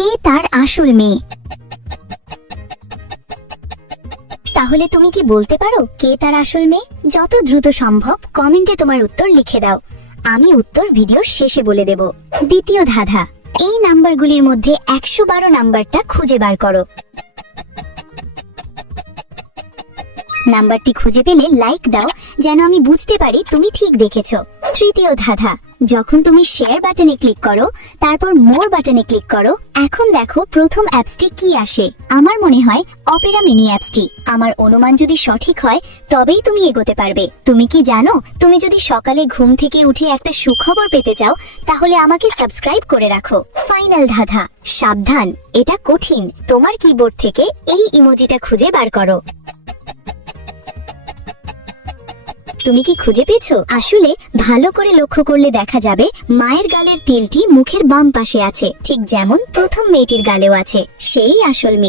কে তার আসল মেয়ে? তাহলে তুমি কি বলতে পারো কে তার আসল মেয়ে? যত দ্রুত সম্ভব কমেন্টে তোমার উত্তর লিখে দাও, আমি উত্তর ভিডিওর শেষে বলে দেব। দ্বিতীয় ধাঁধা, এই নাম্বারগুলির মধ্যে 112 নাম্বারটা খুঁজে বার করো। নাম্বারটি খুঁজে পেলে লাইক দাও, যেন আমি বুঝতে পারি তুমি ঠিক দেখেছো। তৃতীয় ধাঁধা, যখন তুমি শেয়ার বাটনে ক্লিক করো, তারপর মোর বাটনে ক্লিক করো, এখন দেখো প্রথম অ্যাপসটি কি আসে। আমার মনে হয় অপেরা মিনি অ্যাপসটি। আমার অনুমান যদি সঠিক হয় তবেই তুমি এগোতে পারবে। তুমি কি জানো, তুমি যদি সকালে ঘুম থেকে উঠে একটা সুখবর পেতে চাও তাহলে আমাকে সাবস্ক্রাইব করে রাখো। ফাইনাল ধাঁধা, সাবধান, এটা কঠিন। তোমার কিবোর্ড থেকে এই ইমোজিটা খুঁজে বার করো। তুমি কি খুঁজে পেয়েছো? আসলে ভালো করে লক্ষ্য করলে দেখা যাবে মায়ের গালের তিলটি মুখের বাম পাশে আছে, ঠিক যেমন প্রথম মেয়েটির গালেও আছে। সেই আসল মেয়ে।